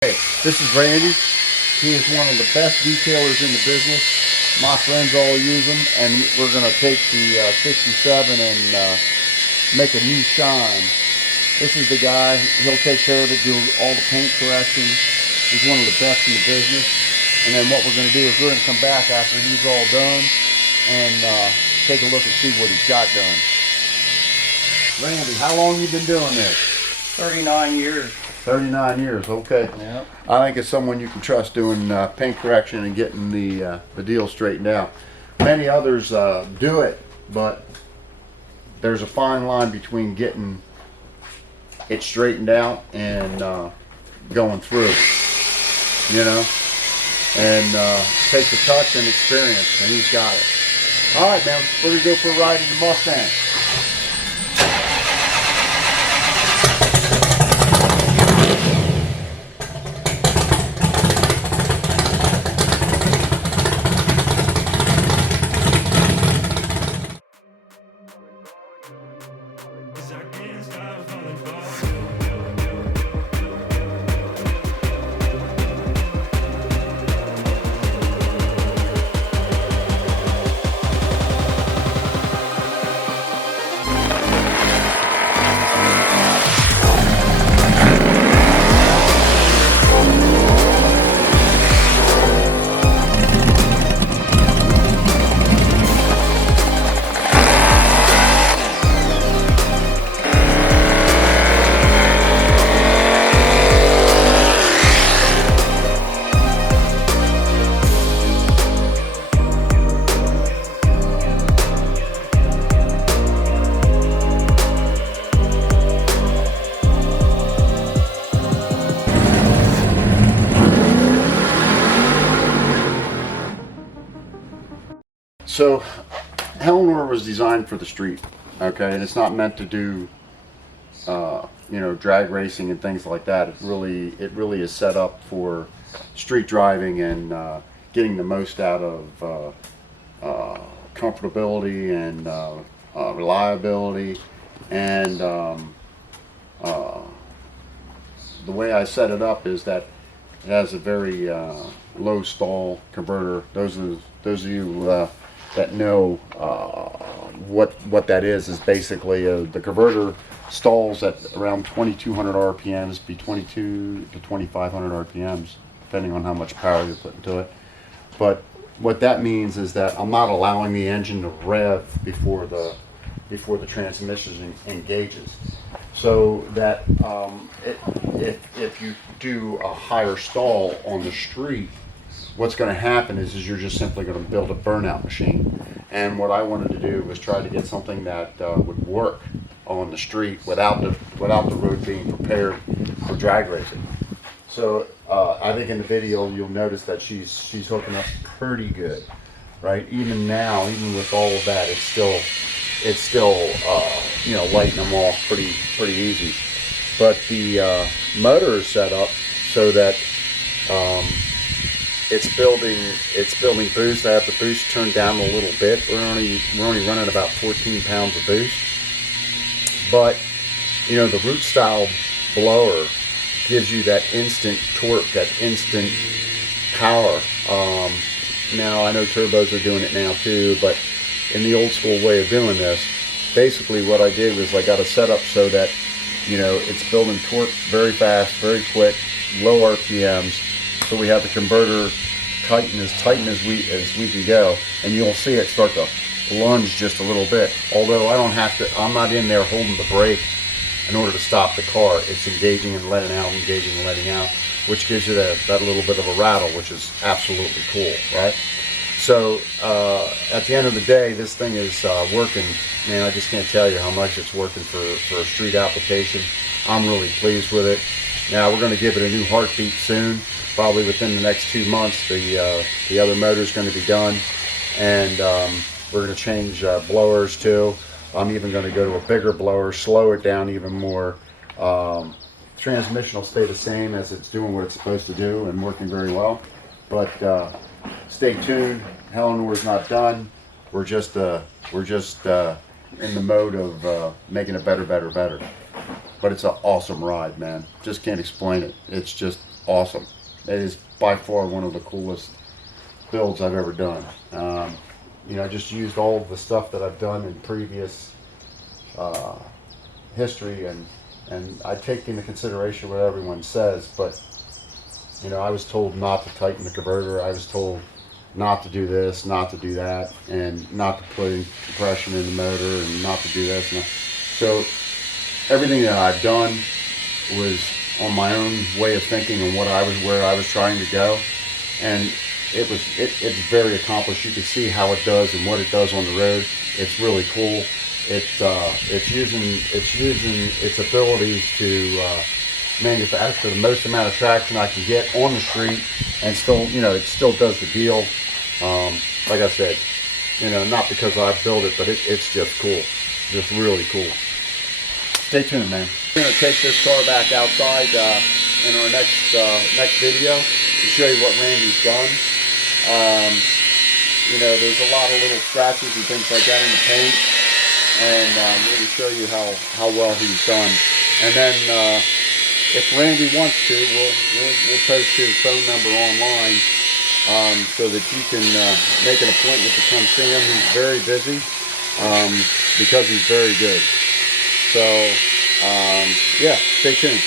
Hey, this is Randy. He is one of the best detailers in the business. My friends all use them, and we're going to take the 67 and make a new shine. This is the guy. He'll take care of it, do all the paint correction. He's one of the best in the business. And then what we're going to do is we're going to come back after he's all done and take a look and see what he's got done. Randy, how long you been doing this? 39 years. 39 years, okay. Yep. I think it's someone you can trust doing paint correction and getting the deal straightened out. Many others do it, but there's a fine line between getting it straightened out and going through, you know. And takes a touch and experience, and he's got it. All right, man, we're gonna go for a ride in the Mustang. So, Helleanor was designed for the street, okay, and it's not meant to do, you know, drag racing and things like that. It really is set up for street driving and getting the most out of comfortability and reliability. And the way I set it up is that it has a very low stall converter. Those of you that know what that is basically the converter stalls at around 2200 RPMs, be 22 to 2500 RPMs, depending on how much power you put into it. But what that means is that I'm not allowing the engine to rev before the transmission engages. So that if you do a higher stall on the street, what's going to happen is you're just simply going to build a burnout machine. And what I wanted to do was try to get something that would work on the street without the road being prepared for drag racing. So I think in the video you'll notice that she's hooking up pretty good, right? Even now, even with all of that, it's still you know, lighting them off pretty easy. But the motor is set up so that it's building boost. I have the boost turned down a little bit. We're only running about 14 pounds of boost. But you know, the root style blower gives you that instant torque, that instant power. Now I know turbos are doing it now too, but in the old school way of doing this, basically what I did was I got a setup so that, you know, it's building torque very fast, very quick, low RPMs. So we have the converter tight as we can go, and you'll see it start to lunge just a little bit. Although I'm not in there holding the brake in order to stop the car. It's engaging and letting out, engaging and letting out, which gives you that little bit of a rattle, which is absolutely cool, right? So at the end of the day, this thing is working. Man, I just can't tell you how much it's working for a street application. I'm really pleased with it. Now we're going to give it a new heartbeat soon. Probably within the next 2 months, the other motor is going to be done, and we're going to change blowers too. I'm even going to go to a bigger blower, slow it down even more. Transmission will stay the same as it's doing what it's supposed to do and working very well. But stay tuned. Helleanor's not done. We're just in the mode of making it better. But it's an awesome ride, man. Just can't explain it. It's just awesome. It is by far one of the coolest builds I've ever done. You know, I just used all of the stuff that I've done in previous history, and I take into consideration what everyone says, but you know, I was told not to tighten the converter. I was told not to do this, not to do that, and not to put in compression in the motor, and not to do this. So everything that I've done was on my own way of thinking and where I was trying to go, and it's very accomplished. You can see how it does and what it does on the road. It's really cool. It's using its abilities to manufacture the most amount of traction I can get on the street, and still, you know, it still does the deal. Like I said, you know, not because I built it, but it's just cool, just really cool. Stay tuned, man. We're gonna take this car back outside in our next video to show you what Randy's done. You know, there's a lot of little scratches and things like that in the paint, and we're going to show you how well he's done. And then if Randy wants to, we'll post his phone number online so that you can make an appointment to come see him. He's very busy because he's very good. So yeah, stay tuned.